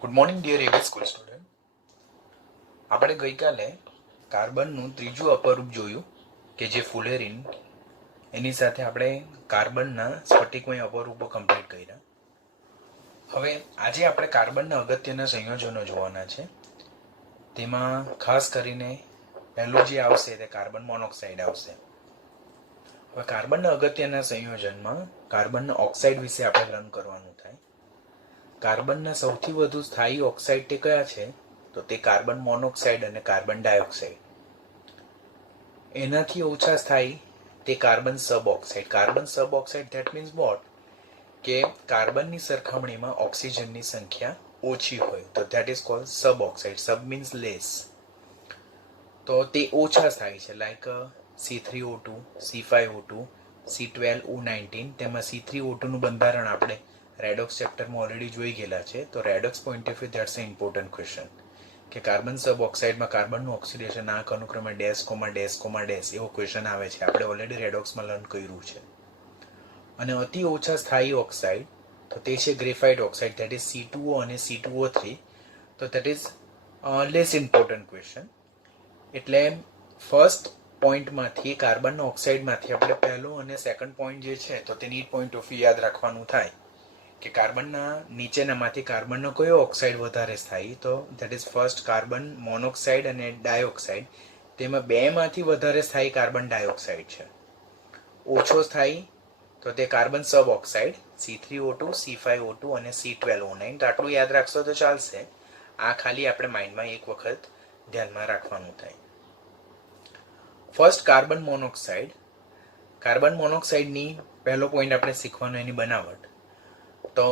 Good morning dear એવી school student. આપણે ગઈકાલે કાર્બનનું ત્રીજું અપરૂપ જોયું કે જે ફુલેરિન. એની સાથે આપણે કાર્બનના સ્ફટિકમય અપરૂપો કમ્પ્લીટ કર્યા. હવે આજે આપણે કાર્બનના અગત્યના સંયોજનો જોવાના છે. તેમાં ખાસ કરીને પહેલું જે આવશે તે કાર્બન મોનોક્સાઇડ આવશે. હવે કાર્બનના અગત્યના સંયોજનમાં કાર્બનના ઓક્સાઇડ વિશે આપણે લર્ન કરવાનું થાય. કાર્બનના સૌથી વધુ સ્થાયી ઓક્સાઇડ તે કયા છે? તો તે કાર્બન મોનોક્સાઇડ અને કાર્બન ડાયોક્સાઇડ. એનાથી ઓછા સ્થાયી તે carbon suboxide. Carbon suboxide that means what? કે કાર્બનની સરખામણીમાં ઓક્સિજનની સંખ્યા ઓછી હોય તો that is called suboxide. Sub means less. તો તે ઓછા સ્થાયી છે, લાઈક C3O2, C5O2, C12O19. તેમાં C3O2 નું બંધારણ આપણે રેડોક્સ ચેપ્ટરમાં ઓલરેડી જોઈ ગયેલા છે. તો redox point of view that's a important question કે કાર્બન સબ ઓક્સાઇડમાં કાર્બનનું ઓક્સિડેશન આંક અનુક્રમે dash comma dash comma dash એવો ક્વેશ્ચન આવે છે. આપણે ઓલરેડી રેડોક્સમાં લર્ન કર્યું છે. અને અતિ ઓછા સ્થાયી ઓક્સાઇડ તો તે છે graphite oxide, that is C2O અને C2O3. તો that is less important question. એટલે ફર્સ્ટ પોઈન્ટમાંથી કાર્બનના ઓક્સાઇડમાંથી આપણે પહેલો અને સેકન્ડ પોઈન્ટ જે છે તો તે નીટ પોઈન્ટ ઓફ વ્યૂ યાદ રાખવાનું થાય કે કાર્બનના નીચેનામાંથી કાર્બનનો કયો ઓક્સાઇડ વધારે સ્થાયી? તો that is first carbon monoxide અને ડાયોક્સાઇડ. તેમાં બેમાંથી વધારે સ્થાયી કાર્બન ડાયોક્સાઇડ છે. ઓછો સ્થાયી તો તે કાર્બન સબ ઓક્સાઇડ C3O2, C5O2 અને C12O9. તો આટલું યાદ રાખશો તો ચાલશે. આ ખાલી આપણે માઇન્ડમાં એક વખત ધ્યાનમાં રાખવાનું થાય. First carbon monoxide. કાર્બન મોનોક્સાઇડની પહેલો પોઈન્ટ આપણે શીખવાનો એની બનાવટ. તો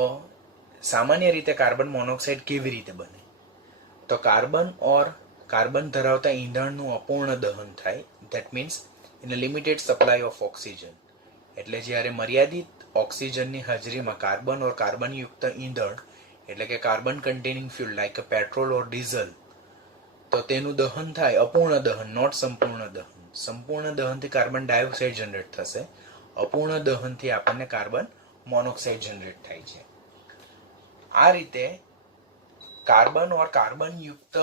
સામાન્ય રીતે કાર્બન મોનોક્સાઇડ કેવી રીતે બને? તો કાર્બન ઓર કાર્બન ધરાવતા ઈંધણનું અપૂર્ણ દહન થાય. That means in a limited supply of oxygen. એટલે જ્યારે મર્યાદિત ઓક્સિજનની હાજરીમાં કાર્બન ઓર કાર્બનયુક્ત ઈંધણ એટલે કે કાર્બન કન્ટેનિંગ ફ્યુલ લાઈક અ પેટ્રોલ ઓર ડીઝલ, તો તેનું દહન થાય. અપૂર્ણ દહન, નોટ સંપૂર્ણ દહન. સંપૂર્ણ દહનથી કાર્બન ડાયોક્સાઇડ જનરેટ થશે. અપૂર્ણ દહનથી આપણને કાર્બન મોનોક્સાઇડ જનરેટ થાય છે. આ રીતે કાર્બન ઓર કાર્બન યુક્ત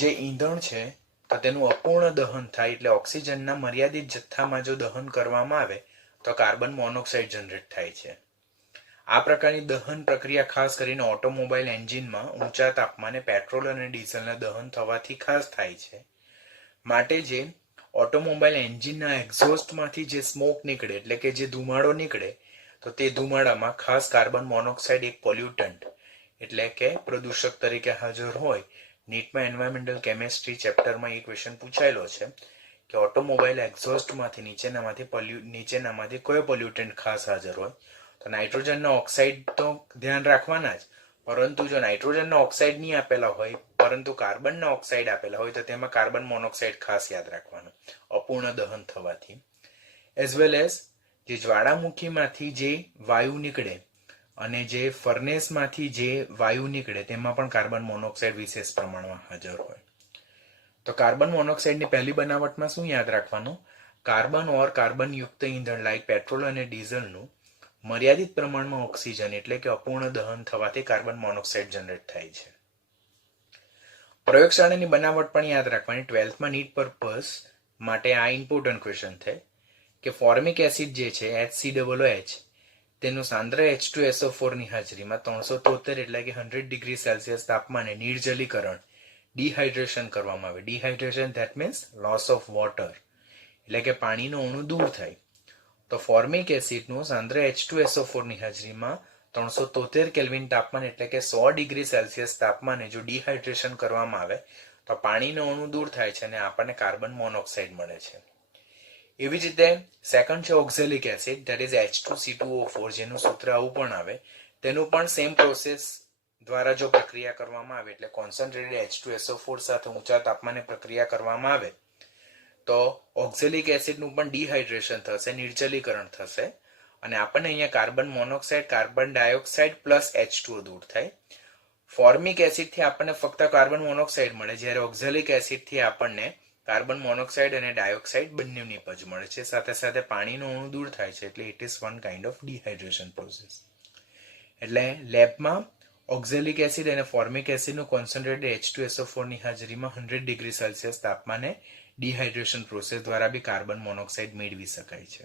જે ઈંધણ છે તો તેનું અપૂર્ણ દહન થાય. એટલે ઓક્સિજનના મર્યાદિત જથ્થામાં જો દહન કરવામાં આવે તો કાર્બન મોનોક્સાઇડ જનરેટ થાય છે. આ પ્રકારની દહન પ્રક્રિયા ખાસ કરીને ઓટોમોબાઈલ એન્જિનમાં ઊંચા તાપમાને પેટ્રોલ અને ડીઝલના દહન થવાથી ખાસ થાય છે. માટે જે ઓટોમોબાઈલ એન્જિનના એક્ઝોસ્ટમાંથી જે સ્મોક નીકળે એટલે કે જે ધુમાડો નીકળે તો તે ધુમાડામાં ખાસ કાર્બન મોનોક્સાઇડ એક પોલ્યુટન્ટ એટલે કે પ્રદૂષક તરીકે હાજર હોય. નીટમાં એન્વાયરમેન્ટલ કેમેસ્ટ્રી ચેપ્ટરમાં એ ક્વેશ્ચન પૂછાયેલો છે કે ઓટોમોબાઈલ એક્ઝોસ્ટમાંથી નીચેનામાંથી કયો પોલ્યુટન્ટ ખાસ હાજર હોય? તો નાઇટ્રોજનના ઓક્સાઇડ તો ધ્યાન રાખવાના જ, પરંતુ જો નાઇટ્રોજનના ઓક્સાઇડ નહીં આપેલા હોય પરંતુ કાર્બનના ઓક્સાઇડ આપેલા હોય તો તેમાં કાર્બન મોનોક્સાઇડ ખાસ યાદ રાખવાનું અપૂર્ણ દહન થવાથી. એઝ વેલ એઝ જે જ્વાળામુખીમાંથી જે વાયુ નીકળે અને જે ફર્નેસમાંથી જે વાયુ નીકળે તેમાં પણ કાર્બન મોનોક્સાઇડ વિશેષ પ્રમાણમાં હાજર હોય. તો કાર્બન મોનોક્સાઇડની પહેલી બનાવટમાં શું યાદ રાખવાનું? કાર્બન ઓર કાર્બન યુક્ત ઈંધણ લાઈક પેટ્રોલ અને ડીઝલનું મર્યાદિત પ્રમાણમાં ઓક્સિજન એટલે કે અપૂર્ણ દહન થવાથી કાર્બન મોનોક્સાઇડ જનરેટ થાય છે. પ્રયોગશાળાની બનાવટ પણ યાદ રાખવાની. 12થમાં નીટ પર્પઝ માટે આ ઇમ્પોર્ટન્ટ ક્વેશ્ચન છે કે ફોર્મિક એસિડ જે છે HCOOH તેનું સાંદ્ર H2SO4 ની હાજરીમાં 373 એટલે કે 100 ડિગ્રી સેલ્સિયસ તાપમાને નિર્જલીકરણ ડિહાઇડ્રેશન કરવામાં આવે. Dehydration that means loss of water એટલે કે પાણીનો અણુ દૂર થાય. તો ફોર્મિક એસિડનું સાંદ્ર H2SO4 ની હાજરીમાં 373 કેલ્વિન તાપમાન એટલે કે 100 ડિગ્રી સેલ્સિયસ તાપમાને જો ડિહાઇડ્રેશન કરવામાં આવે તો પાણીનો અણુ દૂર થાય છે અને આપણને કાર્બન મોનોક્સાઇડ મળે છે. એવી જ રીતે સેકન્ડ છે oxalic acid that is H2C2O4 જેનું સૂત્ર આવું પણ આવે. તેનું પણ સેમ પ્રોસેસ દ્વારા જો પ્રક્રિયા કરવામાં આવે એટલે કોન્સન્ટ્રેટેડ H2SO4 સાથે ઊંચા તાપમાને પ્રક્રિયા કરવામાં આવે તો ઓક્ઝેલિક એસિડનું પણ ડિહાઇડ્રેશન થશે, નિર્જલીકરણ થશે અને આપણને અહીંયા carbon monoxide, carbon dioxide plus H2O દૂર થાય. ફોર્મિક એસિડથી આપણને ફક્ત કાર્બન મોનોક્સાઇડ મળે, જ્યારે ઓક્ઝેલિક એસિડથી આપણને કાર્બન મોનોક્સાઇડ અને ડાયોક્સાઇડ બંનેની પજ મળે છે. સાથે સાથે પાણીનો અણુ દૂર થાય છે એટલે it is one kind of dehydration process. એટલે લેબમાં ઓક્ઝેલિક એસિડ અને ફોર્મિક એસિડનું કોન્સન્ટ્રેટેડ H2SO4 ની હાજરીમાં 100 ડિગ્રી સેલ્સિયસ તાપમાને ડિહાઇડ્રેશન પ્રોસેસ દ્વારા બી કાર્બન મોનોક્સાઇડ મેળવી શકાય છે.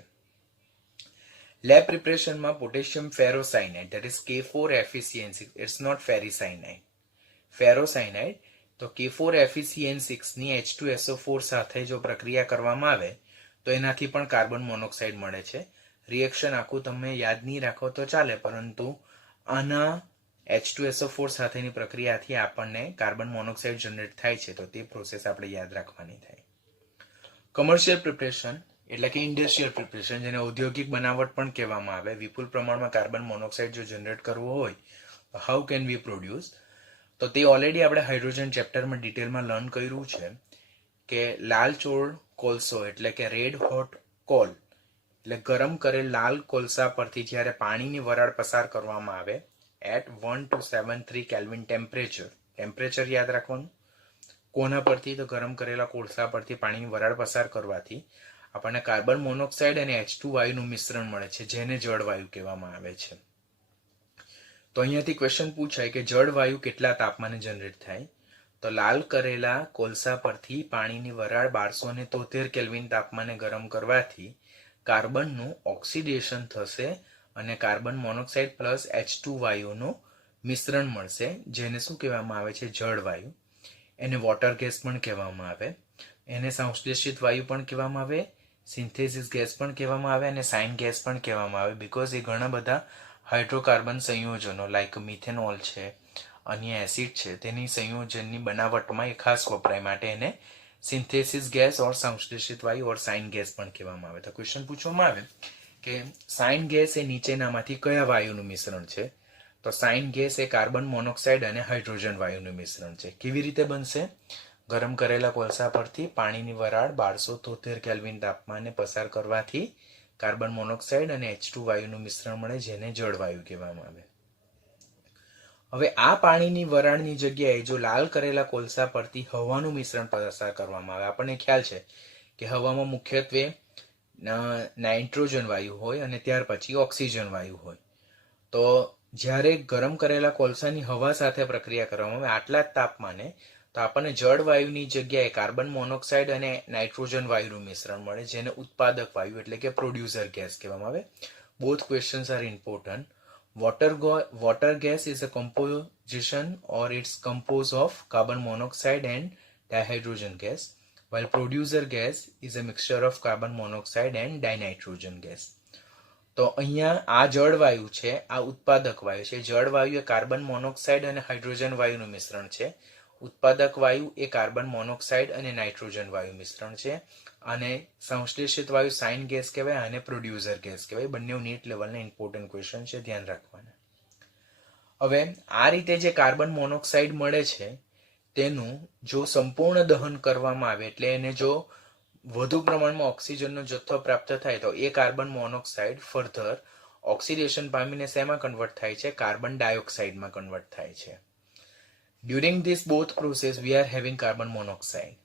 લેબ પ્રિપરેશનમાં potassium ferrocyanide that is K4FeCN6 it's not ferricyanide. Ferrocyanide તો K4FeCN6 ની H2SO4 સાથે જો પ્રક્રિયા કરવામાં આવે તો એનાથી પણ કાર્બન મોનોક્સાઇડ મળે છે. રિએક્શન આખું તમે યાદ નહીં રાખો તો ચાલે, પરંતુ આના H2SO4 સાથેની પ્રક્રિયાથી આપણને કાર્બન મોનોક્સાઇડ જનરેટ થાય છે, તો તે પ્રોસેસ આપણે યાદ રાખવાની થાય. કમર્શિયલ પ્રિપરેશન એટલે કે ઇન્ડસ્ટ્રીયલ પ્રિપરેશન, જેને ઔદ્યોગિક બનાવટ પણ કહેવામાં આવે, વિપુલ પ્રમાણમાં કાર્બન મોનોક્સાઇડ જો જનરેટ કરવો હોય તો હાઉ કેન વી પ્રોડ્યુસ, તો તે ઓલરેડી આપણે હાઇડ્રોજન ચેપ્ટરમાં ડિટેલમાં લર્ન કર્યું છે કે લાલ ચોળ કોલસો એટલે કે રેડ હોટ કોલ એટલે ગરમ કરેલ લાલ કોલસા પરથી જ્યારે પાણીની વરાળ પસાર કરવામાં આવે એટ 1273 કેલ્વિન ટેમ્પરેચર યાદ રાખવાનું. કોના પરથી? તો ગરમ કરેલા કોલસા પરથી પાણીની વરાળ પસાર કરવાથી આપણને કાર્બન મોનોક્સાઇડ અને H2 વાયુનું મિશ્રણ મળે છે, જેને જળવાયુ કહેવામાં આવે છે. તો અહીંયાથી ક્વેશ્ચન પૂછાય કે જળવાયુ કેટલા તાપમાને જનરેટ થાય? તો લાલ કરેલા કોલસા પરથી પાણીની વરાળ 1273 કેલ્વિન તાપમાને ગરમ કરવાથી કાર્બનનું ઓક્સિડેશન થશે અને કાર્બન મોનોક્સાઇડ પ્લસ H2 વાયુનું મિશ્રણ મળશે, જેને શું કહેવામાં આવે છે? જળવાયુ. એને વોટર ગેસ પણ કહેવામાં આવે, એને સંશ્લેષિત વાયુ પણ કહેવામાં આવે, સિન્થેસિસ ગેસ પણ કહેવામાં આવે અને સાઇન ગેસ પણ કહેવામાં આવે, બીકોઝ એ ઘણા બધા હાઇડ્રોકાર્બન સંયોજનો લાઈક મિથેનોલ છે, અન્ય એસિડ છે, તેની સંયોજનની બનાવટમાં એ ખાસ વપરાય, માટે એને સિન્થેસિસ ગેસ ઓર સંશ્લેષિત વાયુ ઓર સાઇન ગેસ પણ કહેવામાં આવે. તો ક્વેશ્ચન પૂછવામાં આવે કે સાઇન ગેસ એ નીચેનામાંથી કયા વાયુનું મિશ્રણ છે? તો સાઇન ગેસ એ કાર્બન મોનોક્સાઇડ અને હાઇડ્રોજન વાયુનું મિશ્રણ છે. કેવી રીતે બનશે? ગરમ કરેલા કોલસા પરથી પાણીની વરાળ 1273 કેલ્વિન તાપમાને પસાર કરવાથી કાર્બન મોનોક્સાઇડ અને H2 વાયુનું મિશ્રણ મળે, જેને જળવાયુ કહેવામાં આવે. હવે આ પાણીની વરાળની જગ્યાએ જો લાલ કરેલા કોલસા પરથી હવાનું મિશ્રણ પસાર કરવામાં આવે, આપણને ખ્યાલ છે કે હવામાં મુખ્યત્વે નાઇટ્રોજન વાયુ હોય અને ત્યાર પછી ઓક્સિજન વાયુ હોય. તો જ્યારે ગરમ કરેલા કોલસાની હવા સાથે પ્રક્રિયા કરવામાં આવે આટલા જ તાપમાને, તો આપણને જળવાયુની જગ્યાએ કાર્બન મોનોક્સાઇડ અને નાઇટ્રોજન વાયુનું મિશ્રણ મળે, જેને ઉત્પાદક વાયુ એટલે કે પ્રોડ્યુસર ગેસ કહેવામાં આવે. Both questions are important. Water gas is a composition or it's composed of carbon monoxide and dihydrogen gas, while producer gas is a mixture of carbon monoxide and dinitrogen gas. તો અહીંયા આ જળવાયુ છે, આ ઉત્પાદક વાયુ છે. જળવાયુ એ કાર્બન મોનોક્સાઇડ અને હાઇડ્રોજન વાયુનું મિશ્રણ છે. ઉત્પાદક વાયુ એ કાર્બન મોનોક્સાઇડ અને નાઇટ્રોજન વાયુ મિશ્રણ છે, અને સંશ્લેષિત વાયુ સાઇન ગેસ કહેવાય અને પ્રોડ્યુસર ગેસ કહેવાય. બંને નીટ લેવલના ઇમ્પોર્ટન્ટ ક્વેશ્ચન છે, ધ્યાન રાખવાના. હવે આ રીતે જે કાર્બન મોનોક્સાઇડ મળે છે તેનું જો સંપૂર્ણ દહન કરવામાં આવે, એટલે એને જો વધુ પ્રમાણમાં ઓક્સિજનનો જથ્થો પ્રાપ્ત થાય, તો એ કાર્બન મોનોક્સાઇડ ફર્ધર ઓક્સિડેશન પામીને શેમાં કન્વર્ટ થાય છે? કાર્બન ડાયોક્સાઇડમાં કન્વર્ટ થાય છે. During this both process we are having carbon monoxide.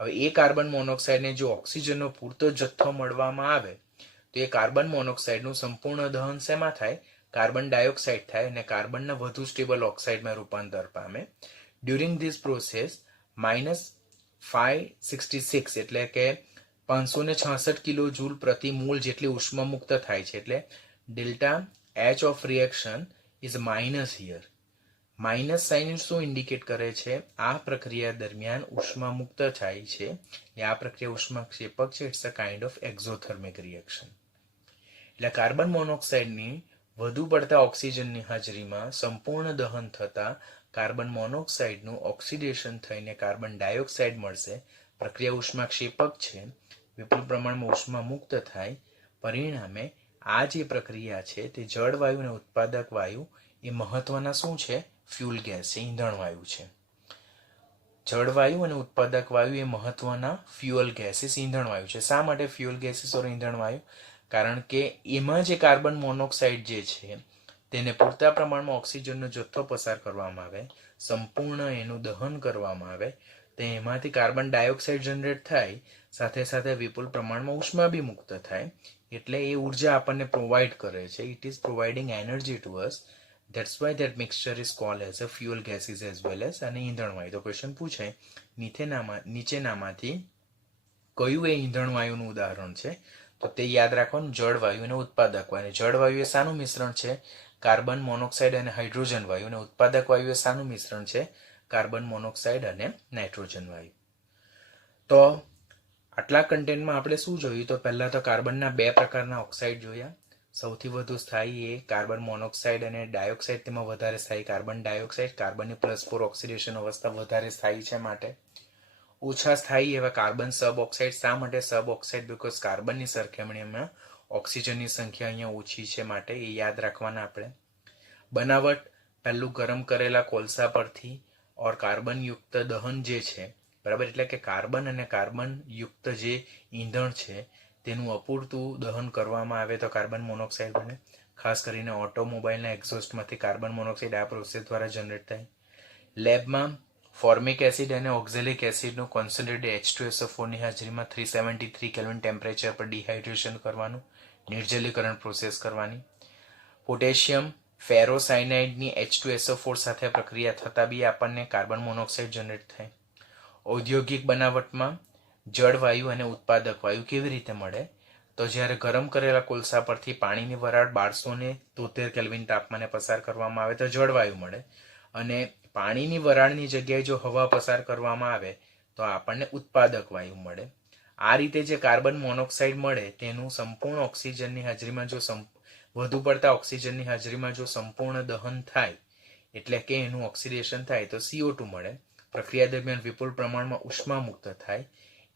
હવે એ કાર્બન મોનોક્સાઇડને જો ઓક્સિજનનો પૂરતો જથ્થો મળવામાં આવે તો એ કાર્બન મોનોક્સાઇડનું સંપૂર્ણ દહન શેમાં થાય? કાર્બન ડાયોક્સાઇડ થાય અને કાર્બનના વધુ સ્ટેબલ ઓક્સાઇડમાં રૂપાંતર પામે. ડ્યુરિંગ ધીસ પ્રોસેસ -566 એટલે કે 566 કિલો જૂલ પ્રતિ મોલ જેટલી ઉષ્મા મુક્ત થાય છે. એટલે delta H of reaction is minus here. Minus sign શું ઇન્ડિકેટ કરે છે? આ પ્રક્રિયા દરમિયાન ઉષ્મા મુક્ત થાય છે. આ પ્રક્રિયા ઉષ્માક્ષેપક છે. It's a kind of exothermic reaction. એટલે કાર્બન મોનોક્સાઇડની વધુ પડતા ઓક્સિજનની હાજરીમાં સંપૂર્ણ દહન થતા કાર્બન મોનોક્સાઇડનું ઓક્સિડેશન થઈને કાર્બન ડાયોક્સાઇડ મળશે. પ્રક્રિયા ઉષ્માક્ષેપક છે, વિપુલ પ્રમાણમાં ઉષ્મા મુક્ત થાય. પરિણામે આ જે પ્રક્રિયા છે તે જળવાયુ અને ઉત્પાદક વાયુ એ મહત્વના શું છે? ફ્યુલ ગેસ છે, ઈંધણ વાયુ છે. જળવાયુ અને ઉત્પાદક વાયુ એ મહત્વના ફ્યુઅલ ગેસીસ, ઈંધણ વાયુ છે. શા માટે ફ્યુઅલ ગેસીસ ઓર ઈંધણ વાયુ? કારણ કે એમાં જે કાર્બન મોનોક્સાઇડ જે છે તેને પૂરતા પ્રમાણમાં ઓક્સિજનનો જથ્થો પસાર કરવામાં આવે, સંપૂર્ણ એનું દહન કરવામાં આવે, તો એમાંથી કાર્બન ડાયોક્સાઇડ જનરેટ થાય, સાથે સાથે વિપુલ પ્રમાણમાં ઉષ્મા બી મુક્ત થાય. એટલે એ ઉર્જા આપણને પ્રોવાઈડ કરે છે. It is providing energy to us. That's why that mixture is called as a fuel gases as well as અને ઈંધણ વાયુ. તો ક્વેશ્ચન પૂછાય નીચેનામાંથી કયું એ ઈંધણ વાયુનું ઉદાહરણ છે? તો તે યાદ રાખવાનું જળવાયુ અને ઉત્પાદક વાયુ. જળવાયુ એ શાનું મિશ્રણ છે? કાર્બન મોનોક્સાઇડ અને હાઇડ્રોજન વાયુ. અને ઉત્પાદક વાયુ એ શાનું મિશ્રણ છે? કાર્બન મોનોક્સાઇડ અને નાઇટ્રોજન વાયુ. તો આટલા કન્ટેન્ટમાં આપણે શું જોયું? તો પહેલા તો કાર્બનના બે પ્રકારના ઓક્સાઇડ જોયા. સૌથી વધુ સ્થાયી એ કાર્બન મોનોક્સાઇડ અને ડાયોક્સાઇડ, તેમાં વધારે સ્થાયી કાર્બન ડાયોક્સાઇડ. કાર્બનની +4 ઓક્સિડેશન અવસ્થા વધારે સ્થાયી છે માટે. ઓછા સ્થાયી એવા કાર્બન સબ ઓક્સાઇડ. શા માટે સબ ઓક્સાઇડ? બીકોઝ કાર્બનની સરખામણીમાં ઓક્સિજનની સંખ્યા અહીંયા ઓછી છે માટે એ યાદ રાખવાના આપણે. બનાવટ પહેલું ગરમ કરેલા કોલસા પરથી ઓર કાર્બન યુક્ત દહન જે છે, બરાબર, એટલે કે કાર્બન અને કાર્બન યુક્ત જે ઈંધણ છે તેનું અપૂરતું દહન કરવામાં આવે તો કાર્બન મોનોક્સાઇડ બને. ખાસ કરીને ઓટોમોબાઈલના એક્ઝોસ્ટમાંથી કાર્બન મોનોક્સાઇડ આ પ્રોસેસ દ્વારા જનરેટ થાય. લેબમાં ફોર્મિક એસિડ અને ઓક્ઝેલિક એસિડનું કોન્સન્ટ્રેટેડ H2SO4 ની હાજરીમાં 373 કેલ્વિન ટેમ્પરેચર પર ડિહાઇડ્રેશન કરવાનું, નિર્જલીકરણ પ્રોસેસ કરવાની. પોટેશિયમ ફેરોસાયનાઇડની H2SO4 સાથે પ્રક્રિયા થતાં બી આપણને કાર્બન મોનોક્સાઇડ જનરેટ થાય. ઔદ્યોગિક બનાવટમાં જળવાયુ અને ઉત્પાદક વાયુ કેવી રીતે મળે? તો જ્યારે ગરમ કરેલા કોલસા પરથી પાણીની વરાળ 1273 કેલ્વિન તાપમાને પસાર કરવામાં આવે તો જળવાયુ મળે. અને પાણીની વરાળની જગ્યાએ જો હવા પસાર કરવામાં આવે તો આપણને ઉત્પાદક વાયુ મળે. આ રીતે જે કાર્બન મોનોક્સાઇડ મળે તેનું સંપૂર્ણ ઓક્સિજનની હાજરીમાં જો વધુ પડતા ઓક્સિજનની હાજરીમાં જો સંપૂર્ણ દહન થાય, એટલે કે એનું ઓક્સિડેશન થાય તો CO2 મળે. પ્રક્રિયા દરમિયાન વિપુલ પ્રમાણમાં ઉષ્મા મુક્ત થાય.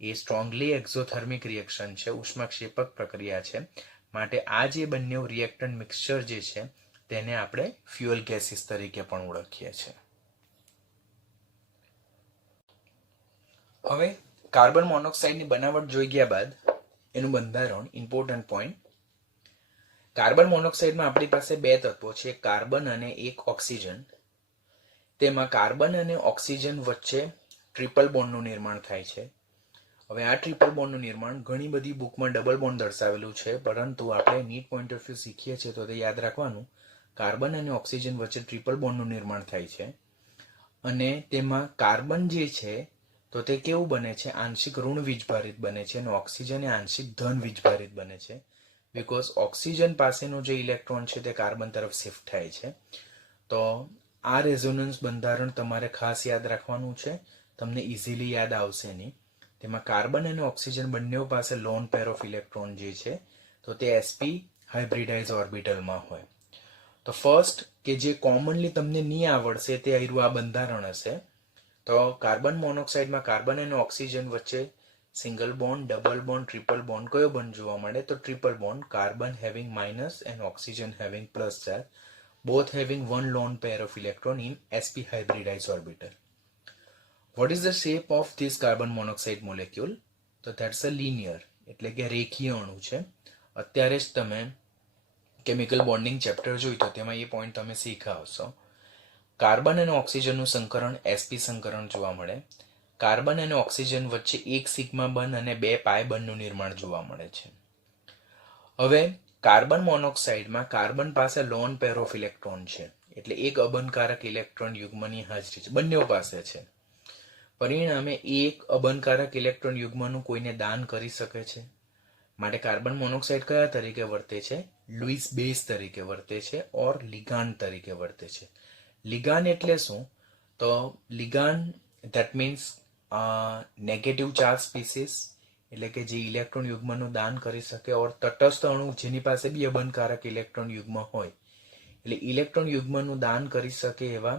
એ સ્ટ્રોંગલી એક્ઝોથર્મિક રિએક્શન છે, ઉષ્માક્ષેપક પ્રક્રિયા છે. માટે આ જે બંને રિએક્ટન્ટ મિક્સચર જે છે તેને આપણે ફ્યુઅલ ગેસીસ તરીકે પણ ઓળખીએ છીએ. હવે કાર્બન મોનોક્સાઇડની બનાવટ જોઈ ગયા બાદ એનું બંધારણ, ઇમ્પોર્ટન્ટ પોઈન્ટ. કાર્બન મોનોક્સાઇડમાં આપણી પાસે બે તત્વો છે, કાર્બન અને એક ઓક્સિજન. તેમાં કાર્બન અને ઓક્સિજન વચ્ચે ટ્રિપલ બોન્ડનું નિર્માણ થાય છે. હવે આ ટ્રિપલ બોન્ડનું નિર્માણ ઘણી બધી બુકમાં ડબલ બોન્ડ દર્શાવેલું છે, પરંતુ આપણે નીટ પોઈન્ટ ઓફ વ્યૂ શીખીએ છીએ તો તે યાદ રાખવાનું કાર્બન અને ઓક્સિજન વચ્ચે ટ્રિપલ બોન્ડનું નિર્માણ થાય છે. અને તેમાં કાર્બન જે છે તો તે કેવું બને છે? આંશિક ઋણ વીજભારિત બને છે અને ઓક્સિજન એ આંશિક ધન વીજભારિત બને છે. બીકોઝ ઓક્સિજન પાસેનો જે ઇલેક્ટ્રોન છે તે કાર્બન તરફ શિફ્ટ થાય છે. તો આ રેઝોનન્સ બંધારણ તમારે ખાસ યાદ રાખવાનું છે, તમને ઇઝીલી યાદ આવશે નહીં. તેમાં કાર્બન અને ઓક્સિજન બંને પાસે લોન પેર ઓફ ઇલેક્ટ્રોન જે છે તો તે sp હાઇબ્રિડાઇઝ ઓર્બિટલમાં હોય. તો ફર્સ્ટ કે જે કોમનલી તમને નહીં આવડશે તે આયરું આ બંધારણ હશે. તો કાર્બન મોનોક્સાઇડમાં કાર્બન અને ઓક્સિજન વચ્ચે single bond, double bond, triple bond કયો બોન્ડ જોવા મળે? તો triple bond. Carbon having minus and oxygen having plus charge, both having one lone pair of electron in sp hybridized orbital. What is the shape of this carbon monoxide molecule? તો that's a linear, એટલે કે રેખીય અણુ છે. અત્યારે જ તમે chemical bonding chapter જોયું તો તેમાં એ પોઈન્ટ તમે શીખાવશો. કાર્બન અને ઓક્સિજનનું સંકરણ sp સંકરણ જોવા મળે. કાર્બન અને ઓક્સિજન વચ્ચે એક સિગ્મા બંધ અને બે પાય બંધનું નિર્માણ જોવા મળે છે. હવે કાર્બન મોનોક્સાઇડમાં કાર્બન પાસે લોન પેર ઓફ ઇલેક્ટ્રોન છે, એટલે એક અબંધકારક ઇલેક્ટ્રોન યુગ્મની હાજરી છે, બંને પાસે છે. પરિણામે એક અબંધકારક ઇલેક્ટ્રોન યુગ્મનું કોઈને દાન કરી શકે છે. માટે કાર્બન મોનોક્સાઇડ કયા તરીકે વર્તે છે? લુઈસ બેઝ તરીકે વર્તે છે ઓર લિગાન્ડ તરીકે વર્તે છે. લિગાન્ડ એટલે શું? તો ligand that means negative charge species, એટલે કે જે ઇલેક્ટ્રોન યુગ્મનું દાન કરી શકે. ઓર તટસ્થ અણુ જેની પાસે બી અબંધકારક ઇલેક્ટ્રોન યુગ્મ હોય, એટલે ઇલેક્ટ્રોન યુગ્મનું દાન કરી શકે એવા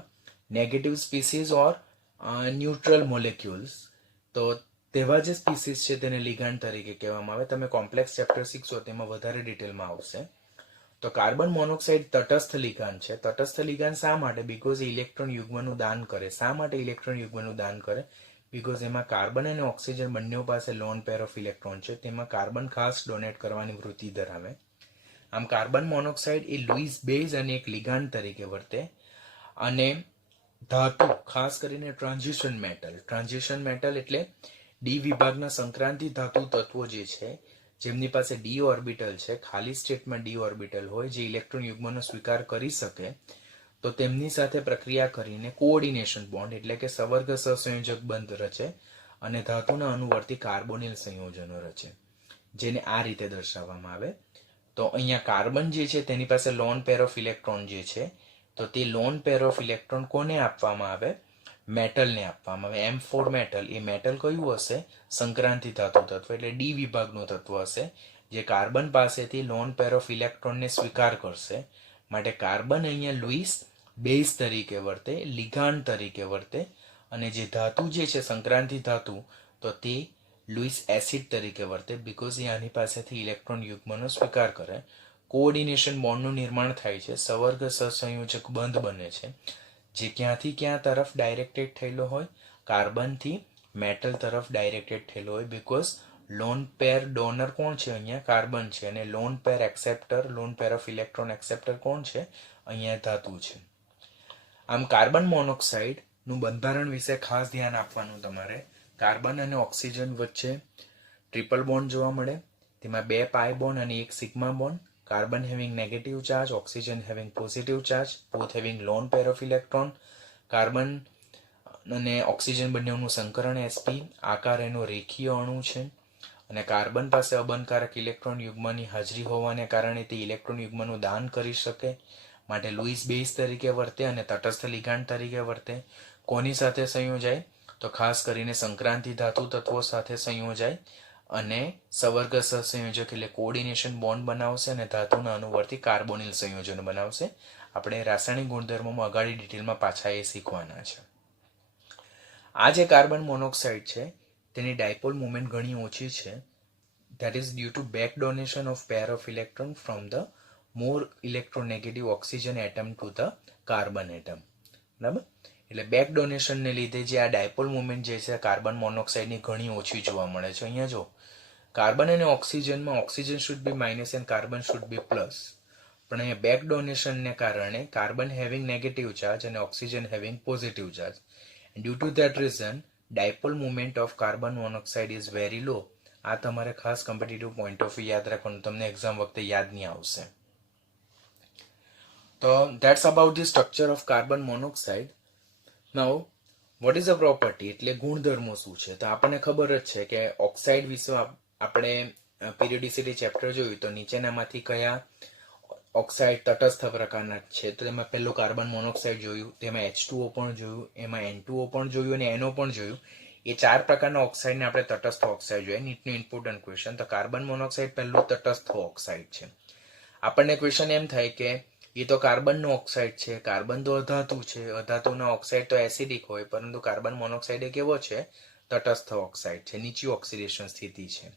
નેગેટિવ સ્પીસીસ ઓર ન્યુટ્રલ મોલેક્યુલ્સ. તો તેવા જે સ્પીસીસ છે તેને લિગાન્ડ તરીકે કહેવામાં આવે. તમે કોમ્પ્લેક્સ ચેપ્ટર શીખશો તેમાં વધારે ડિટેલમાં આવશે. તો કાર્બન મોનોક્સાઇડ તટસ્થ લિગાન્ડ છે. તટસ્થ લિગાન્ડ શા માટે? બીકોઝ ઇલેક્ટ્રોન યુગ્મનું દાન કરે. શા માટે ઇલેક્ટ્રોન યુગ્મનું દાન કરે? બીકોઝ એમાં કાર્બન અને ઓક્સિજન બંને પાસે લોન પેર ઓફ ઇલેક્ટ્રોન છે. તેમાં કાર્બન ખાસ ડોનેટ કરવાની વૃત્તિ ધરાવે. આમ કાર્બન મોનોક્સાઇડ એ લુઈસ બેઝ અને એક લિગાન્ડ તરીકે વર્તે. અને ધાતુ, ખાસ કરીને ટ્રાન્ઝિશન મેટલ એટલે ડી વિભાગના સંક્રાંતિ ધાતુ તત્વો જે છે જેમની પાસે ડી ઓર્બિટલ છે, ખાલી સ્ટેટમાં ડી ઓર્બિટલ હોય, જે ઇલેક્ટ્રોન યુગ્મનો સ્વીકાર કરી શકે, તો તેમની સાથે પ્રક્રિયા કરીને કોઓર્ડિનેશન બોન્ડ એટલે કે સવર્ગ સહસંયોજક બંધ રચે અને ધાતુના અનુવર્તી કાર્બોનિલ સંયોજનો રચે, જેને આ રીતે દર્શાવવામાં આવે. તો અહીંયા કાર્બન જે છે તેની પાસે લોન પેર ઓફ ઇલેક્ટ્રોન જે છે, તો તે લોન પેર ઓફ ઇલેક્ટ્રોન કોને આપવામાં આવે? મેટલને આપવામાં આવે. M4 મેટલ, એ મેટલ કયું હશે? સંક્રાંતિ ધાતુ તત્વ એટલે ડી વિભાગનું તત્વ હશે, જે કાર્બન પાસેથી લોન પેર ઓફ ઇલેક્ટ્રોનને સ્વીકાર કરશે. માટે કાર્બન અહીંયા લુઈસ બેઝ તરીકે વર્તે, લિગાન્ડ તરીકે વર્તે, અને જે ધાતુ જે છે સંક્રાંતિ ધાતુ, તો તે લુઈસ એસિડ તરીકે વર્તે, બીકોઝ એ આની પાસેથી ઇલેક્ટ્રોન યુગ્મનો સ્વીકાર કરે. કોઓર્ડિનેશન બોન્ડનું નિર્માણ થાય છે, સવર્ગ સહસંયોજક બંધ બને છે, જે ક્યાંથી ક્યાં તરફ ડાયરેક્ટેડ થયેલો હોય? કાર્બનથી મેટલ તરફ ડાયરેક્ટેડ થયેલો હોય, બીકોઝ લોન પેર ડોનર કોણ છે? અહીંયા કાર્બન છે, અને lone pair acceptor, lone pair of electron acceptor કોણ છે? અહીંયા ધાતુ છે. આમ કાર્બન મોનોક્સાઇડનું બંધારણ વિશે ખાસ ધ્યાન આપવાનું તમારે. કાર્બન અને ઓક્સિજન વચ્ચે ટ્રિપલ બોન્ડ જોવા મળે, તેમાં 2 પાઈ બોન્ડ અને 1 sigma bond. Carbon having negative charge, oxygen having positive charge, both having loan pair of electron. Carbon અને ઓક્સિજન બંનેનું સંકરણ sp, આકાર એનો રેખીય અણુ છે, અને કાર્બન પાસે અબંધકારક ઇલેક્ટ્રોન યુગ્મની હાજરી હોવાને કારણે તે ઇલેક્ટ્રોન યુગ્મનું દાન કરી શકે, માટે લુઈસ બેઝ તરીકે વર્તે અને તટસ્થ લિગાન્ડ તરીકે વર્તે. કોની સાથે સંયોજાય? તો ખાસ કરીને સંક્રાંતિ ધાતુ તત્વો સાથે સંયોજાય અને સવર્ગ સહસંયોજક એટલે કોઓર્ડિનેશન બોન્ડ બનાવશે અને ધાતુના અનુવર્તી કાર્બોનિલ સંયોજનો બનાવશે. આપણે રાસાયણિક ગુણધર્મોમાં અગાડી ડિટેલમાં પાછા એ શીખવાના છે. આ જે કાર્બન મોનોક્સાઇડ છે તેની ડાયપોલ મોમેન્ટ ઘણી ઓછી છે. that is due to back donation of pair of electron from the more electronegative oxygen atom to the carbon atom. બરાબર? એટલે બેક ડોનેશનને લીધે જે આ ડાયપોલ મુવમેન્ટ જે છે કાર્બન મોનોક્સાઇડની ઘણી ઓછી જોવા મળે છે. અહીંયા જો કાર્બન અને ઓક્સિજનમાં oxygen should be minus and carbon should be plus, પણ અહીંયા બેક ડોનેશનને કારણે કાર્બન હેવિંગ નેગેટિવ ચાર્જ અને oxygen having positive charge. Due to that reason dipole movement of carbon monoxide is very low. આ તમારે ખાસ કોમ્પિટિટિવ પોઈન્ટ ઓફ વ્યૂ યાદ રાખવાનું, તમને એક્ઝામ વખતે યાદ નહીં આવશે. તો that's about the structure of carbon monoxide. Now what is a property, એટલે ગુણધર્મો શું છે? તો આપણને ખબર જ છે કે ઓક્સાઇડ વિશે આપણે પીરિયોડિસિટી ચેપ્ટર જોયું, તો નીચેનામાંથી કયા ઓક્સાઇડ તટસ્થ પ્રકારના છે? તો એમાં પહેલું કાર્બન મોનોક્સાઇડ જોયું, તેમાં H2O પણ જોયું, એમાં N2O પણ જોયું અને NO પણ જોયું. એ 4 પ્રકારના ઓક્સાઇડને આપણે તટસ્થ ઓક્સાઇડ જોઈએ. નીટનું ઇમ્પોર્ટન્ટ ક્વેશ્ચન. તો કાર્બન મોનોક્સાઇડ પહેલું તટસ્થ ઓક્સાઇડ છે. આપણને ક્વેશ્ચન એમ થાય કે એ તો કાર્બનનો ઓક્સાઇડ છે, કાર્બન તો અધાતુ છે, અધાતુના ઓક્સાઇડ તો એસિડિક હોય, પરંતુ કાર્બન મોનોક્સાઇડ એ કેવો છે? તટસ્થ ઓક્સાઇડ છે, નીચી ઓક્સિડેશન સ્થિતિ છે,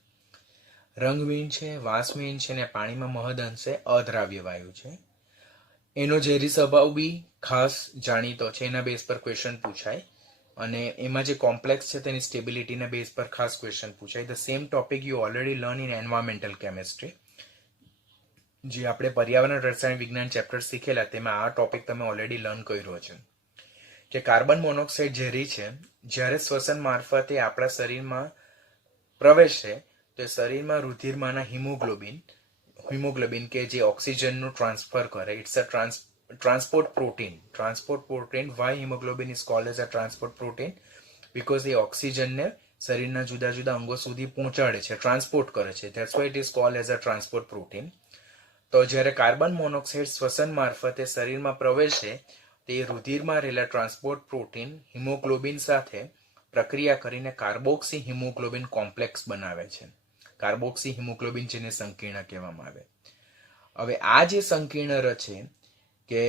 રંગહીન છે, વાસહીન છે અને પાણીમાં મહદઅંશે અદ્રાવ્ય વાયુ છે. એનો ઝેરી સ્વભાવ બી ખાસ જાણીતો છે, એના બેઝ પર ક્વેશ્ચન પૂછાય, અને એમાં જે કોમ્પ્લેક્સ છે તેની સ્ટેબિલિટીના બેઝ પર ખાસ ક્વેશ્ચન પૂછાય. The same topic you already learn in environmental chemistry. જે આપણે પર્યાવરણ રસાયણ વિજ્ઞાન ચેપ્ટર શીખેલા તેમાં આ ટોપિક તમે ઓલરેડી લર્ન કર્યો છે કે કાર્બન મોનોક્સાઇડ ઝેરી છે. જ્યારે શ્વસન મારફતે આપણા શરીરમાં પ્રવેશે તો શરીરમાં રુધિરમાંના હિમોગ્લોબિન કે જે ઓક્સિજનનું ટ્રાન્સફર કરે, it's a transport protein. Why haemoglobin is called as a transport protein? Because એ ઓક્સિજનને શરીરના જુદા જુદા અંગો સુધી પહોંચાડે છે, ટ્રાન્સપોર્ટ કરે છે. That's why it is called as a transport protein. તો જ્યારે કાર્બન મોનોક્સાઇડ શ્વસન મારફતે શરીરમાં પ્રવેશે તે રુધિરમાં રહેલા ટ્રાન્સપોર્ટ પ્રોટીન હિમોગ્લોબિન સાથે પ્રક્રિયા કરીને કાર્બોક્સી હિમોગ્લોબિન કોમ્પ્લેક્સ બનાવે છે. કાર્બોક્સી હિમોગ્લોબિન જેને સંકીર્ણ કહેવામાં આવે. હવે આ જે સંકીર્ણ રચે કે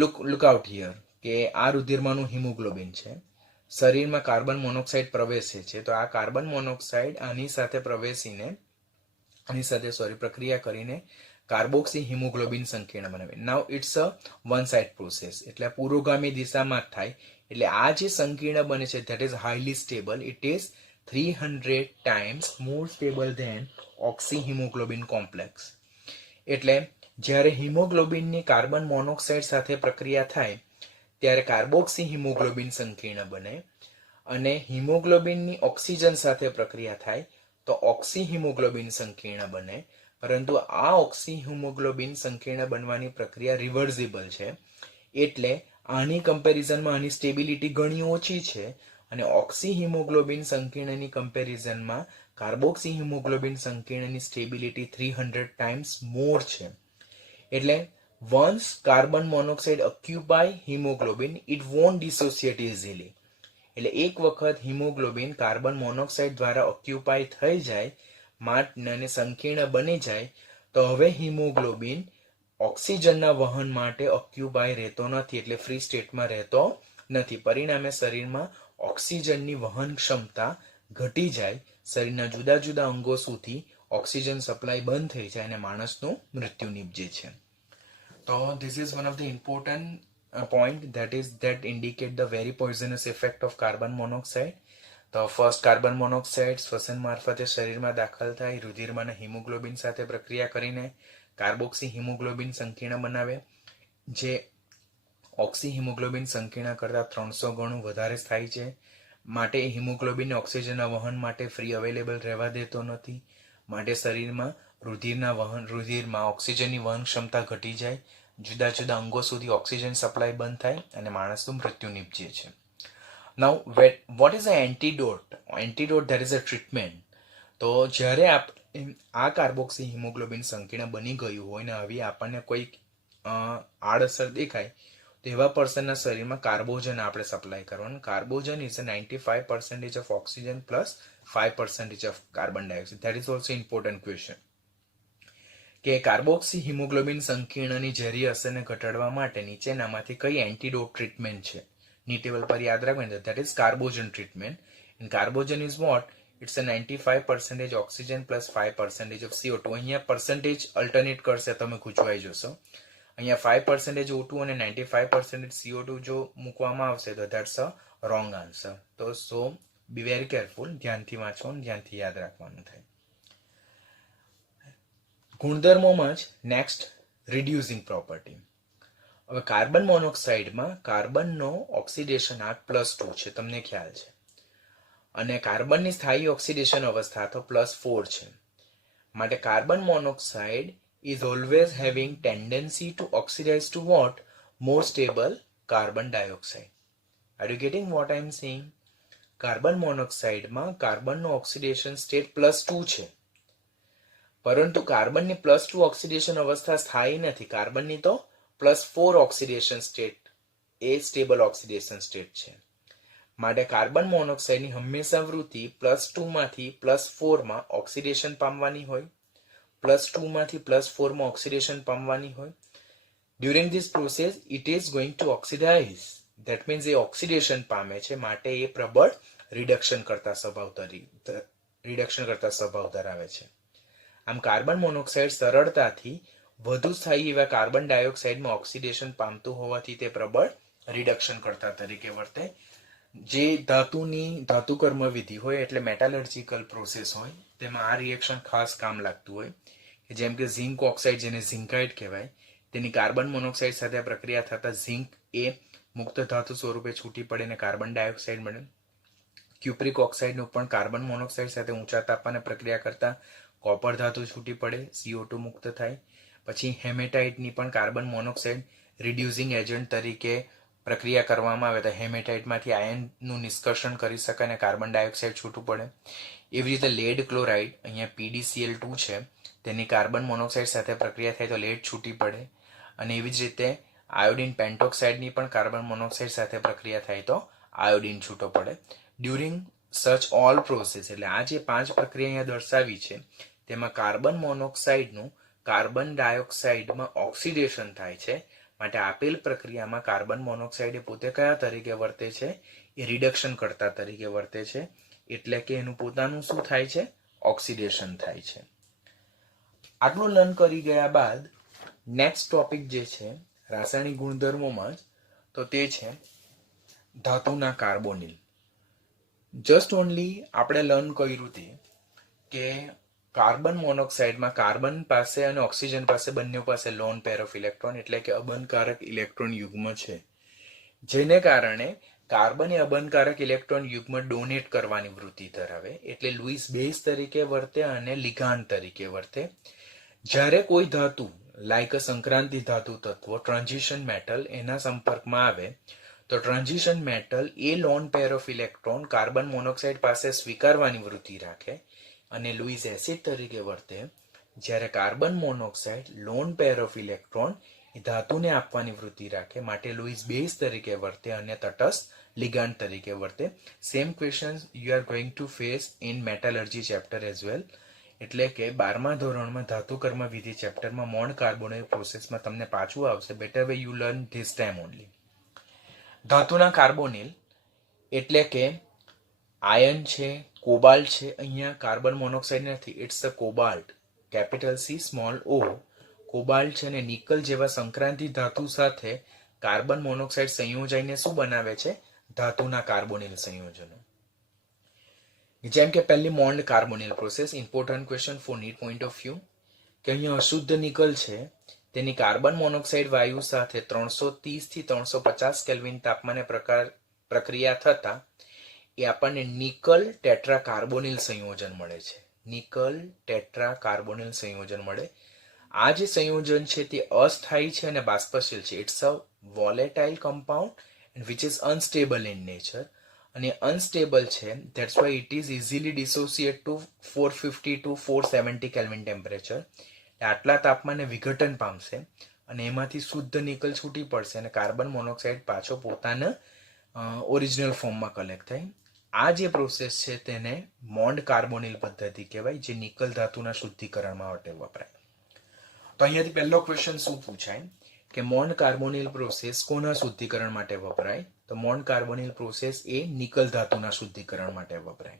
લુક આઉટ હિયર, કે આ રુધિરમાંનું હિમોગ્લોબિન છે, શરીરમાં કાર્બન મોનોક્સાઇડ પ્રવેશે છે, તો આ કાર્બન મોનોક્સાઇડ આની સાથે પ્રક્રિયા કરીને કાર્બોક્સી હિમોગ્લોબિન સંકીર્ણ બનાવે. Now it's a one side process, એટલે પુરોગામી દિશામાં જ થાય. એટલે આ જે સંકીર્ણ બને છે that is highly stable. It is 300 times more stable than ઓક્સી haemoglobin complex. એટલે જ્યારે હિમોગ્લોબિનની કાર્બન મોનોક્સાઇડ સાથે પ્રક્રિયા થાય ત્યારે કાર્બોક્સી હિમોગ્લોબિન સંકીર્ણ બને, અને હિમોગ્લોબિનની ઓક્સિજન સાથે પ્રક્રિયા થાય તો ઓક્સી હિમોગ્લોબિન સંકીર્ણ બને. પરંતુ આ ઓક્સી હિમોગ્લોબિન સંકીર્ણ બનવાની પ્રક્રિયા રિવર્સિબલ છે, એટલે આની કમ્પેરિઝનમાં આની સ્ટેબિલિટી ઘણી ઓછી છે અને ઓક્સી હિમોગ્લોબિન સંકીર્ણની કમ્પેરિઝનમાં કાર્બોક્સી હિમોગ્લોબિન સંકીર્ણની સ્ટેબિલિટી 300 ટાઈમ્સ મોર છે. એટલે once carbon monoxide occupy hemoglobin it won't dissociate easily. એટલે એક વખત હિમોગ્લોબિન કાર્બન મોનોક્સાઇડ દ્વારા ઓક્યુપાય થઈ જાય અને સંકીર્ણ બની જાય તો હવે હિમોગ્લોબિન ઓક્સિજનના વહન માટે ઓક્યુપાય રહેતો નથી, એટલે ફ્રી સ્ટેટમાં રહેતો નથી. પરિણામે શરીરમાં ઓક્સિજનની વહન ક્ષમતા ઘટી જાય, શરીરના જુદા જુદા અંગો સુધી ઓક્સિજન સપ્લાય બંધ થઈ જાય અને માણસનું મૃત્યુ નિપજે છે. તો this is one of the important point that indicate the very poisonous effect of carbon monoxide. તો ફર્સ્ટ કાર્બન મોનોક્સાઇડ શ્વસન મારફતે શરીરમાં દાખલ થાય, રુધિરમાં હિમોગ્લોબિન સાથે પ્રક્રિયા કરીને કાર્બોક્સી હિમોગ્લોબિન સંકીર્ણ બનાવે, જે ઓક્સી હિમોગ્લોબિન સંકીર્ણ કરતાં 300 ગણું વધારે થાય છે. માટે હિમોગ્લોબિન ઓક્સિજનના વહન માટે ફ્રી અવેલેબલ રહેવા દેતો નથી. માટે શરીરમાં રુધિરમાં ઓક્સિજનની વહન ક્ષમતા ઘટી જાય, જુદા જુદા અંગો સુધી ઓક્સિજન સપ્લાય બંધ થાય અને માણસનું મૃત્યુ નિપજે છે. Now, what is the antidote? Antidote, that is a treatment. તો જ્યારે આ કાર્બોક્સી હિમોગ્લોબિન સંકીર્ણ બની ગયું હોય ને હવે આપણને કોઈ આડઅસર દેખાય તો એવા પર્સનના શરીરમાં કાર્બોજન આપણે સપ્લાય કરવાનું. Carbogen is 95% of oxygen plus 5% of carbon dioxide. That is also important question કે કાર્બોક્સી હિમોગ્લોબિન સંકીર્ણની ઝેરી અસરને ઘટાડવા માટે નીચેનામાંથી કઈ એન્ટીડોટ ટ્રીટમેન્ટ છે? ની ટેબલ પર યાદ રાખવાનું, that is carbogen treatment. and carbogen is what? It's a 95% oxygen plus 5% of CO2. અહીંયા પર્સન્ટેજ અલ્ટરનેટ કરશે, તમે ગુચવાઈ જશો. અહીંયા 5% O2 અને 95% CO2 જો મૂકવામાં આવશે તો that's a wrong answer. તો સો બી વેરી કેરફુલ, ધ્યાનથી વાંચવાનું, ધ્યાનથી યાદ રાખવાનું થાય. ગુણધર્મોમાં જ નેક્સ્ટ રિડ્યુસિંગ પ્રોપર્ટી. હવે કાર્બન મોનોક્સાઇડમાં કાર્બનનો ઓક્સિડેશન આંક +2 છે, તમને ખ્યાલ છે, અને કાર્બનની સ્થાયી ઓક્સિડેશન અવસ્થા તો +4 છે. માટે carbon monoxide is always having tendency to oxidize to what? More stable carbon dioxide. Are you getting what I am saying? Carbon મોનોક્સાઇડમાં કાર્બનનો ઓક્સિડેશન સ્ટેટ +2 છે, પરંતુ કાર્બનની +2 ઓક્સિડેશન અવસ્થા સ્થાયી નથી. કાર્બનની તો +4 ઓક્સિડેશન સ્ટેટ એ સ્ટેબલ ઓક્સિડેશન સ્ટેટ છે. માટે કાર્બન મોનોક્સાઇડની હંમેશા વૃત્તિ +2 માંથી +4 માં ઓક્સિડેશન પામવાની હોય, +2 માંથી +4 માં ઓક્સિડેશન પામવાની હોય. During this process it is going to oxidize. That means એ ઓક્સિડેશન પામે છે, માટે એ પ્રબળ રિડક્શન કરતા સ્વભાવ ધરાવે છે. આમ કાર્બન મોનોક્સાઇડ સરળતાથી વધુ સ્થાયી એવા કાર્બન ડાયોક્સાઇડમાં ઓક્સિડેશન પામતું હોવાથી તે પ્રબળ રિડક્શન કરતા તરીકે વર્તે. જે ધાતુ કર્મ વિધિ હોય એટલે મેટાલર્જિકલ પ્રોસેસ હોય તેમાં આ રિએક્શન ખાસ કામ લાગતું હોય. જેમ કે ઝિંક ઓક્સાઇડ, જેને ઝિંકાઇટ કહેવાય, તેની કાર્બન મોનોક્સાઇડ સાથે પ્રક્રિયા થતા ઝિંક એ મુક્ત ધાતુ સ્વરૂપે છૂટી પડે અને કાર્બન ડાયોક્સાઇડ મળે. ક્યુપ્રિક ઓક્સાઇડનું પણ કાર્બન મોનોક્સાઇડ સાથે ઊંચા તાપમાને પ્રક્રિયા કરતા કોપર ધાતુ છૂટી પડે, CO2 મુક્ત થાય. પછી હેમેટાઇટની પણ કાર્બન મોનોક્સાઇડ રિડ્યુસિંગ એજન્ટ તરીકે પ્રક્રિયા કરવામાં આવે તો હેમેટાઇટમાંથી આયનનું નિષ્કર્ષણ કરી શકાય અને કાર્બન ડાયોક્સાઇડ છૂટું પડે. એવી રીતે લેડ ક્લોરાઇડ, અહીંયા PdCl2 છે, તેની કાર્બન મોનોક્સાઇડ સાથે પ્રક્રિયા થાય તો લેડ છૂટી પડે. અને એવી જ રીતે આયોડિન પેન્ટોક્સાઇડની પણ કાર્બન મોનોક્સાઇડ સાથે પ્રક્રિયા થાય તો આયોડિન છૂટો પડે. ડ્યુરિંગ સચ ઓલ પ્રોસેસ, એટલે આ જે 5 પ્રક્રિયા અહીંયા દર્શાવી છે તેમાં કાર્બન મોનોક્સાઇડનું કાર્બન ડાયોક્સાઇડમાં ઓક્સિડેશન થાય છે. માટે આપેલ પ્રક્રિયામાં કાર્બન મોનોક્સાઇડ પોતે કયા તરીકે વર્તે છે? એ રિડક્શન કરતા તરીકે વર્તે છે, એટલે કે એનું પોતાનું શું થાય છે? ઓક્સિડેશન થાય છે. આટલું લર્ન કરી ગયા બાદ નેક્સ્ટ ટોપિક જે છે રાસાયણિક ગુણધર્મોમાં જ, તો તે છે ધાતુના કાર્બોનિલ. જસ્ટ ઓનલી આપણે લર્ન કર્યું તે કે કાર્બન મોનોક્સાઇડમાં કાર્બન પાસે અને ઓક્સિજન પાસે બંને પાસે લોન પેર ઓફ ઇલેક્ટ્રોન, એટલે કે અબંધકારક ઇલેક્ટ્રોન યુગ્મ છે, જેને કારણે કાર્બન એ અબંધકારક ઇલેક્ટ્રોન યુગ્મ ડોનેટ કરવાની વૃત્તિ ધરાવે, એટલે લુઈસ બેઝ તરીકે વર્તે અને લિગાન્ડ તરીકે વર્તે. જ્યારે કોઈ ધાતુ લાઈક અ સંક્રાંતિ ધાતુ તત્વો ટ્રાન્ઝિશન મેટલ એના સંપર્કમાં આવે તો transition metal A loan pair of electron carbon monoxide પાસે સ્વીકારવાની વૃત્તિ રાખે અને લુઈસ એસિડ તરીકે વર્તે, જ્યારે carbon monoxide lone pair of electron એ ધાતુને આપવાની વૃત્તિ રાખે માટે લુઈસ બેઝ તરીકે વર્તે અને તટસ્થ લિગાન્ડ તરીકે વર્તે. Same question you are going to face in metallurgy chapter as well. એટલે કે 12મા ધોરણમાં ધાતુ કર્મ વિધિ ચેપ્ટરમાં મોન્ડ કાર્બોનિલ પ્રોસેસમાં તમને પાછું આવશે. Better way you learn this time only. ધાતુના કાર્બોનિલ એટલે કે આયન છે, કોબાલ્ટ છે. અહીંયા કાર્બન મોનોક્સાઇડ નથી, it's a cobalt, capital C small O. Cobalt છે અને નિકલ જેવા સંક્રાંતિ ધાતુ સાથે કાર્બન મોનોક્સાઇડ સંયોજાઈને શું બનાવે છે? ધાતુના કાર્બોનિલ સંયોજનો. જેમ કે પહેલી Mond carbonyl process, important question for NEET point of view, કે અહીંયા અશુદ્ધ નિકલ છે તેની કાર્બન મોનોક્સાઇડ વાયુ સાથે 330 થી 350 કેલ્વિન તાપમાને પ્રક્રિયા થતા એ આપણને નિકલ ટેટ્રા કાર્બોનિલ સંયોજન મળે છે. નિકલ ટેટ્રા કાર્બોનિલ સંયોજન મળે. આ જે સંયોજન છે તે અસ્થાયી છે અને બાષ્પશીલ છે. It's a volatile compound which is unstable in nature. અને અનસ્ટેબલ છે, that's why it is easily dissociate to 450 to 470 kelvin temperature. આટલા તાપમાને વિઘટન પામશે અને એમાંથી શુદ્ધ નિકલ છૂટી પડશે અને કાર્બન મોનોક્સાઇડ પાછો પોતાના ઓરિજિનલ ફોર્મમાં કલેક્ટ થાય. આ જે પ્રોસેસ છે તેને મોન્ડ કાર્બોનિલ પદ્ધતિ કહેવાય, જે નિકલ ધાતુના શુદ્ધિકરણ માટે વપરાય. તો અહીંયાથી પહેલો ક્વેશ્ચન શું પૂછાય કે મોન્ડ કાર્બોનિલ પ્રોસેસ કોના શુદ્ધિકરણ માટે વપરાય? તો મોન્ડ કાર્બોનિલ પ્રોસેસ એ નિકલ ધાતુના શુદ્ધિકરણ માટે વપરાય.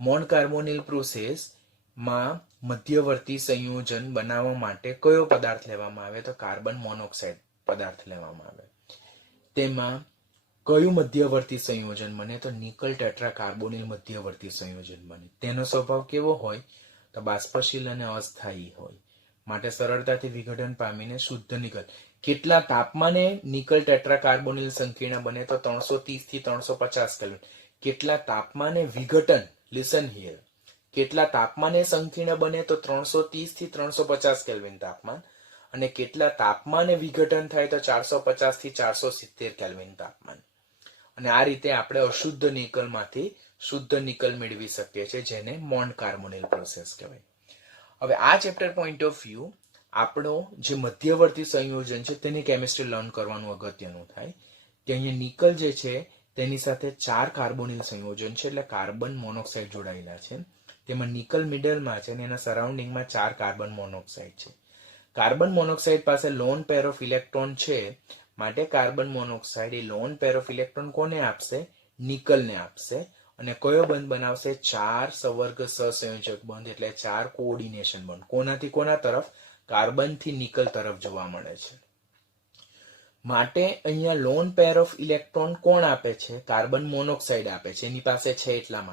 મોન્ડ કાર્બોનિલ પ્રોસેસમાં મધ્યવર્તી સંયોજન બનાવવા માટે કયો પદાર્થ લેવામાં આવે? તો કાર્બન મોનોક્સાઇડ પદાર્થ લેવામાં આવે. તેમાં કયું મધ્યવર્તી સંયોજન બને? તો નિકલ ટેટ્રા કાર્બોનિલ મધ્યવર્તી સંયોજન બને. તેનો સ્વભાવ કેવો હોય? તો બાષ્પશીલ અને અસ્થાયી હોય માટે સરળતાથી વિઘટન પામીને શુદ્ધ નિકલ. કેટલા તાપમાને નિકલ ટેટ્રા કાર્બોનિલ સંકીર્ણ બને? તો 330 થી 350 કેલ્વિન. કેટલા તાપમાને વિઘટન? Listen here. કેટલા તાપમાને સંકીર્ણ બને? તો 330 થી 350 કેલ્વિન તાપમાન. અને કેટલા તાપમાને વિઘટન થાય? તો 450 થી 470 કેલ્વિન તાપમાન. અને આ રીતે આપણે અશુદ્ધ નિકલમાંથી શુદ્ધ નિકલ મેળવી શકીએ છીએ, જેને મોન્ડ કાર્બોનિલ પ્રોસેસ કહેવાય. હવે આ ચેપ્ટર પોઈન્ટ ઓફ વ્યૂ આપણો જે મધ્યવર્તી સંયોજન છે તેની કેમિસ્ટ્રી લર્ન કરવાનું અગત્યનું થાય કે અહીંયા નિકલ જે છે તેની સાથે 4 કાર્બોનિલ સંયોજન છે, એટલે કાર્બન મોનોક્સાઇડ જોડાયેલા છે. તેમાં નિકલ મિડલમાં છે અને એના સરાઉન્ડિંગમાં 4 કાર્બન મોનોક્સાઇડ છે. કાર્બન મોનોક્સાઇડ પાસે લોન પેર ઓફ ઇલેક્ટ્રોન છે માટે carbon monoxide A loan pair of electron કોને આપશે? નિકલને આપશે. અને કયો બંધ બનાવશે? 4 સવર્ગ સહસંયોજક બંધ, એટલે 4 કોઓર્ડિનેશન બંધ. કોનાથી કોના તરફ? કાર્બનથી નિકલ તરફ જોવા મળે છે. માટે અહીંયા લોન પેર ઓફ ઇલેક્ટ્રોન કોણ આપે છે? કાર્બન મોનોક્સાઇડ આપે છે, એની પાસે છે એટલા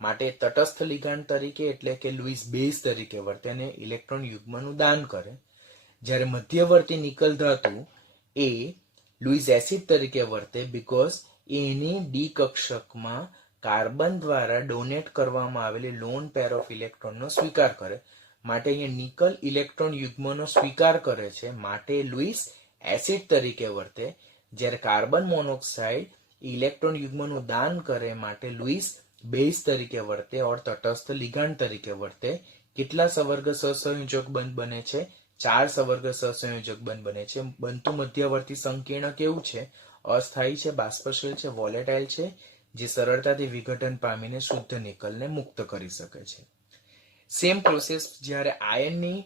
માટે તટસ્થ લિગાન્ડ તરીકે એટલે કે લુઈસ બેઝ તરીકે વર્તે અને ઇલેક્ટ્રોન યુગ્મનું દાન કરે. જ્યારે મધ્યવર્તી નિકલ ધાતુ એ લુઈસ એસિડ તરીકે વર્તે બીકોઝ એની ડી કક્ષકમાં કાર્બન દ્વારા ડોનેટ કરવામાં આવેલી લોન પેર ઓફ ઇલેક્ટ્રોનનો સ્વીકાર કરે. માટે અહીંયા નિકલ ઇલેક્ટ્રોન યુગ્મનો સ્વીકાર કરે છે માટે લુઈસ એસિડ તરીકે વર્તે. જ્યારે કાર્બન મોનોક્સાઇડ ઇલેક્ટ્રોન યુગ્મનું દાન કરે માટે લુઈસ બેઝ તરીકે વર્તે ઓર તટસ્થ લિગાન્ડ તરીકે વર્તે. કેટલા સવર્ગ સહસંયોજક બંધ બને છે? 4 સવર્ગ સહસંયોજક બંધ બને છે. બનતું મધ્યવર્તી સંકીર્ણ કેવું છે? અસ્થાયી છે, બાષ્પશીલ છે, વોલેટાઇલ છે, જે સરળતાથી વિઘટન પામીને શુદ્ધ નિકલને મુક્ત કરી શકે છે. સેમ પ્રોસેસ જ્યારે આયનની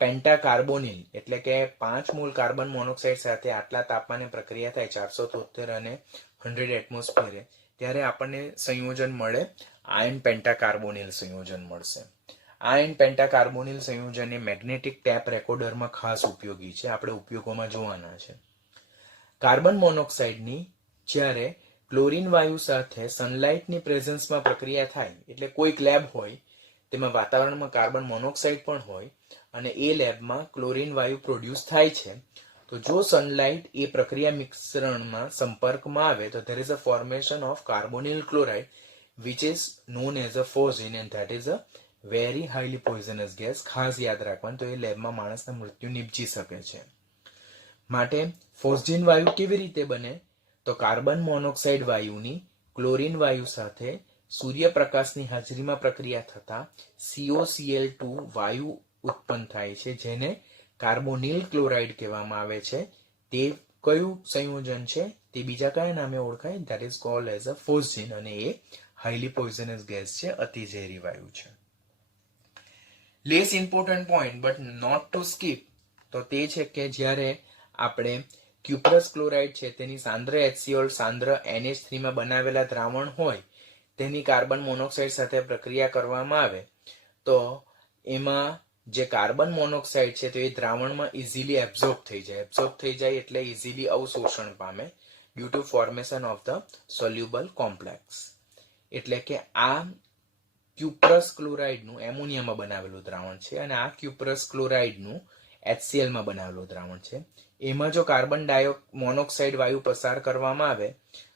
પેન્ટાકાર્બોનિલ એટલે કે 5 મોલ કાર્બન મોનોક્સાઇડ સાથે આટલા તાપમાને પ્રક્રિયા થાય 473 અને 100 એટમોસ્ફિયરે, ત્યારે આપણને સંયોજન મળે આયન પેન્ટાકાર્બોનિલ સંયોજન મળશે. આયન પેન્ટાકાર્બોનિલ સંયોજન એ મેગ્નેટિક ટેપ રેકોર્ડરમાં ખાસ ઉપયોગી છે. આપણે ઉપયોગોમાં જોવાના છે. કાર્બન મોનોક્સાઇડની જ્યારે ક્લોરીન વાયુ સાથે સનલાઇટની પ્રેઝન્સમાં પ્રક્રિયા થાય, એટલે કોઈક લેબ હોય તેમાં વાતાવરણમાં કાર્બન મોનોક્સાઇડ પણ હોય અને એ લેબમાં ક્લોરીન વાયુ પ્રોડ્યુસ થાય છે, તો જો સનલાઇટ એ પ્રક્રિયા મિશ્રણમાં સંપર્કમાં આવે તો there is a formation of carbonyl chloride which is known as a phosgene and that is a very highly poisonous gas. ખાસ યાદ રાખવાનું, તો એ લેબમાં માણસના મૃત્યુ નીપજી શકે છે. માટે ફોસ્જીન વાયુ કેવી રીતે બને? તો કાર્બન મોનોક્સાઇડ વાયુની ક્લોરીન વાયુ સાથે સૂર્યપ્રકાશની હાજરીમાં પ્રક્રિયા થતા COCl2 વાયુ ઉત્પન્ન થાય છે, જેને કાર્બોનિલ ક્લોરાઇડ કહેવામાં આવે છે. તે કયું સંયોજન છે? તે બીજા કયા નામે ઓળખાય? That is called as a phosgene, અને એ હાઈલી પોઈઝનસ ગેસ છે, અતિ ઝેરી વાયુ છે. Less important point but not to skip, તો તે છે કે જ્યારે આપણે ક્યુપ્રસ ક્લોરાઇડ છે તેની સાંદ્ર HCl સાંદ્ર NH3 માં બનાવેલા દ્રાવણ હોય તેની કાર્બન મોનોક્સાઇડ સાથે પ્રક્રિયા કરવામાં આવે તો એમાં જે કાર્બન મોનોક્સાઇડ છે તે દ્રાવણમાં ઇઝીલી એબ્ઝોર્બ થઈ જાય. એબ્ઝોર્બ થઈ જાય એટલે ઇઝીલી અવશોષણ પામે due to formation of the soluble complex. એટલે કે આ ક્યુપ્રસ ક્લોરાઇડનું એમોનિયામાં બનાવેલું દ્રાવણ છે અને આ ક્યુપ્રસ ક્લોરાઇડનું HCl માં બનાવેલું દ્રાવણ છે. એમાં જો કાર્બન મોનોક્સાઇડ વાયુ પસાર કરવામાં આવે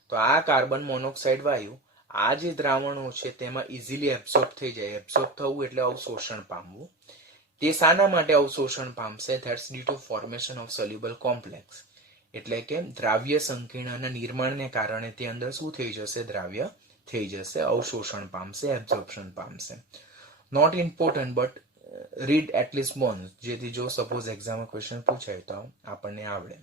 તો આ કાર્બન મોનોક્સાઇડ વાયુ આ જે દ્રાવણો છે તેમાં ઇઝીલી એબ્સોર્બ થઈ જાય. એબ્સોર્બ થવું એટલે અવશોષણ પામવું. તે શાના માટે અવશોષણ પામશે? That's due to formation of soluble complex. એટલે કે દ્રાવ્ય સંકીર્ણના નિર્માણને કારણે તે અંદર શું થઈ જશે? દ્રાવ્ય થઈ જશે, અવશોષણ પામશે, એબ્ઝોર્પ્શન પામશે. Not important but read at least once, જેથી જો સપોઝ એક્ઝામમાં ક્વેશ્ચન પૂછાય તો આપણને આવડે.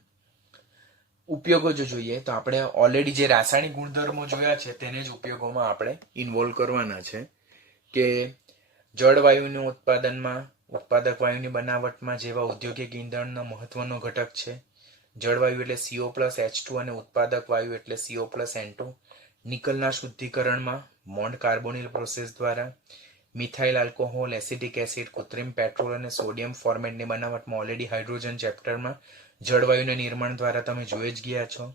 ઉપયોગો જો જોઈએ તો આપણે ઓલરેડી જે રાસાયણિક ગુણધર્મો જોયા છે તેને જ ઉપયોગોમાં આપણે ઇન્વોલ્વ કરવાના છે. કે જળવાયુનું ઉત્પાદનમાં, ઉત્પાદક વાયુની બનાવટમાં જેવા ઔદ્યોગિક ઇંધણનો મહત્વનો ઘટક છે. જળવાયુ એટલે CO+H2 અને ઉત્પાદક વાયુ એટલે CO+N2. નિકલના શુદ્ધિકરણમાં મોન્ડ કાર્બોનિલ પ્રોસેસ દ્વારા, મિથાઇલ આલ્કોહોલ, એસિટિક એસિડ, કૃત્રિમ પેટ્રોલ અને સોડિયમ ફોર્મેટની બનાવટમાં ઓલરેડી હાઇડ્રોજન ચેપ્ટરમાં જળવાયુના નિર્માણ દ્વારા તમે જોઈ જ ગયા છો.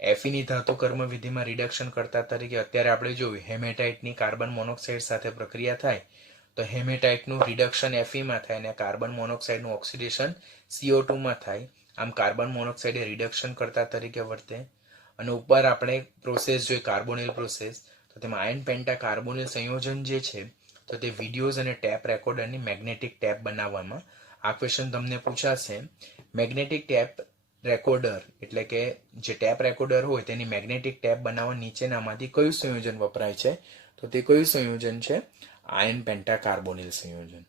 એફીની ધાતુ કર્મ વિધિમાં રિડક્શન કરતા તરીકે અત્યારે આપણે જોયું હેમેટાઇટની કાર્બન મોનોક્સાઇડ સાથે પ્રક્રિયા થાય તો હેમેટાઇટનું રિડક્શન એફીમાં થાય અને કાર્બન મોનોક્સાઇડનું ઓક્સિડેશન CO2 માં થાય. આમ કાર્બન મોનોક્સાઇડ એ રિડક્શન કરતા તરીકે વર્તે. અને ઉપર આપણે પ્રોસેસ જોઈ કાર્બોનિલ પ્રોસેસ, તો તેમાં આયન પેન્ટા કાર્બોનિલ સંયોજન જે છે તો તે વિડીયોઝ અને ટેપ રેકોર્ડરની મેગ્નેટિક ટેપ બનાવવામાં આ ક્વેશ્ચન તમને પૂછાશે. મેગ્નેટિક ટેપ રેકોર્ડર એટલે કે જે ટેપ રેકોર્ડર હોય તેની મેગ્નેટિક ટેપ બનાવવા નીચેનામાંથી કયું સંયોજન વપરાય છે? તો તે કયું સંયોજન છે? આયન પેન્ટા કાર્બોનિલ સંયોજન.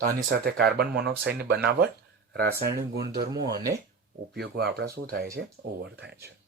તો આની સાથે કાર્બન મોનોક્સાઇડની બનાવટ, રાસાયણિક ગુણધર્મો અને ઉપયોગો આપણા શું થાય છે? ઓવર થાય છે.